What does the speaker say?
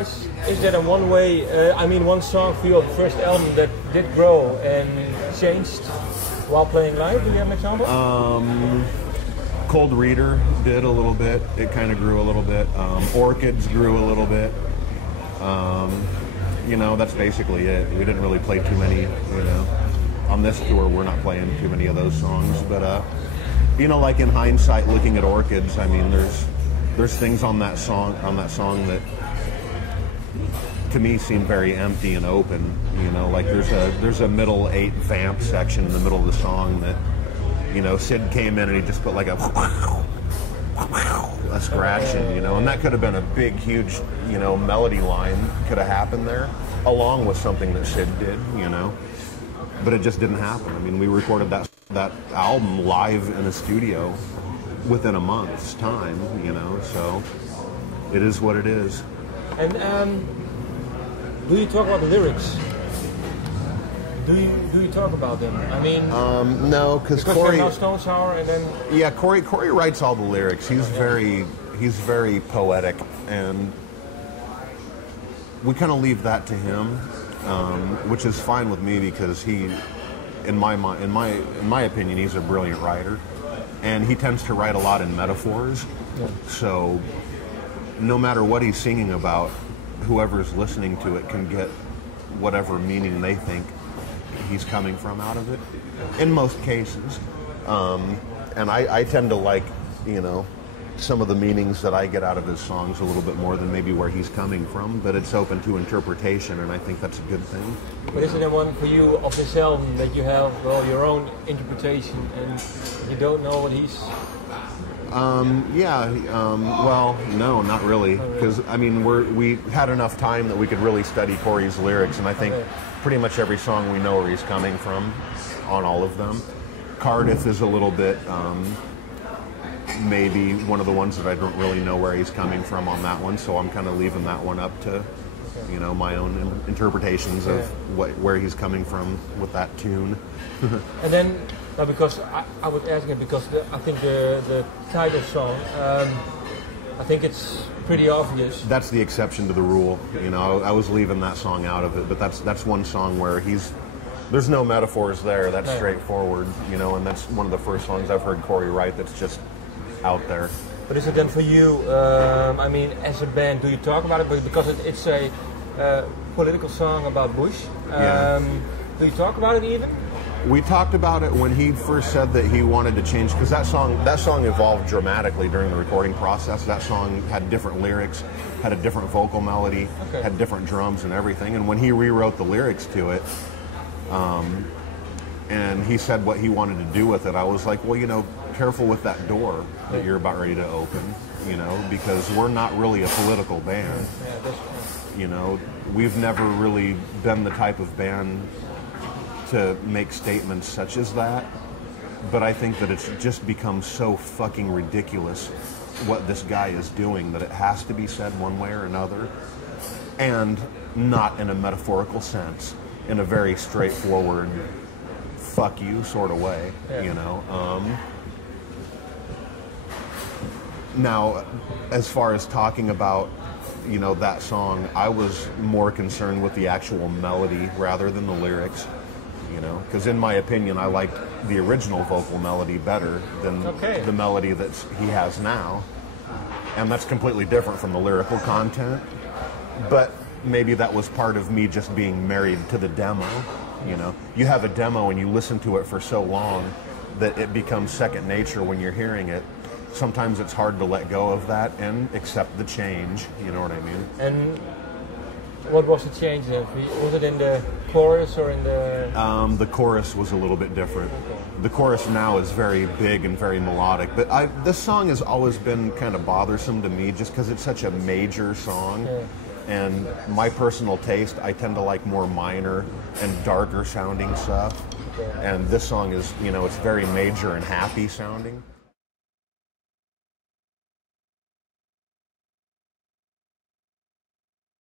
is that in one way, I mean, one song for your first album that did grow and changed while playing live? Do you have an example? Cold Reader did a little bit. It kind of grew a little bit. Orchids grew a little bit. You know, that's basically it. We didn't really play too many, you know. On this tour, we're not playing too many of those songs. But, you know, like in hindsight, looking at Orchids, I mean, there's things on that song that to me seem very empty and open. You know, like there's a middle 8 vamp section in the middle of the song that, you know, Sid came in and he just put like a scratching, you know, and that could have been a big, huge, you know, melody line could have happened there, along with something that Sid did, you know, but it just didn't happen. I mean, we recorded that album live in a studio within a month's time, you know, so it is what it is. And do you talk about the lyrics? Do you talk about them? I mean, no, because Corey. Now Stone Sour, and then yeah, Corey writes all the lyrics. He's very poetic, and we kind of leave that to him, which is fine with me because he, in my opinion, he's a brilliant writer, and he tends to write a lot in metaphors. Yeah. So no matter what he's singing about, whoever's listening to it can get whatever meaning they think he's coming from out of it, in most cases. And I tend to like, you know, some of the meanings that I get out of his songs a little bit more than maybe where he's coming from, but it's open to interpretation, and I think that's a good thing. But isn't there one for you of this album that you have, well, your own interpretation, and you don't know what he's... well, no, not really, because I mean we had enough time that we could really study Corey's lyrics, and I think pretty much every song we know where he's coming from on all of them. Cardiff is a little bit maybe one of the ones that I don't really know where he's coming from on that one, so I'm kind of leaving that one up to, you know, my own interpretations of where he's coming from with that tune. And then, because I was asking it because I think the title song, I think it's pretty obvious. That's the exception to the rule. You know, I was leaving that song out of it, but that's one song where there's no metaphors there. That's straightforward, you know, and that's one of the first songs I've heard Corey write that's just out there. But is it then for you, I mean, as a band, do you talk about it? Because it's a political song about Bush. Do you talk about it even? We talked about it when he first said that he wanted to change, because that song evolved dramatically during the recording process. That song had different lyrics, had a different vocal melody, had different drums and everything. And when he rewrote the lyrics to it, and he said what he wanted to do with it, I was like, well, you know, careful with that door that you're about ready to open, you know, because we're not really a political band. You know, we've never really been the type of band to make statements such as that, but I think that it's just become so fucking ridiculous what this guy is doing that it has to be said one way or another, and not in a metaphorical sense, in a very straightforward fuck you sort of way, you know. Now, as far as talking about, you know, that song, I was more concerned with the actual melody rather than the lyrics. You know, because in my opinion, I liked the original vocal melody better than the melody that he has now, and that's completely different from the lyrical content. But maybe that was part of me just being married to the demo. You know, you have a demo and you listen to it for so long that it becomes second nature when you're hearing it. Sometimes it's hard to let go of that and accept the change. You know what I mean? And what was the change then? Was it in the chorus or in the... The chorus was a little bit different. The chorus now is very big and very melodic, but this song has always been kind of bothersome to me just because it's such a major song. And my personal taste, I tend to like more minor and darker sounding stuff. And this song is, you know, it's very major and happy sounding.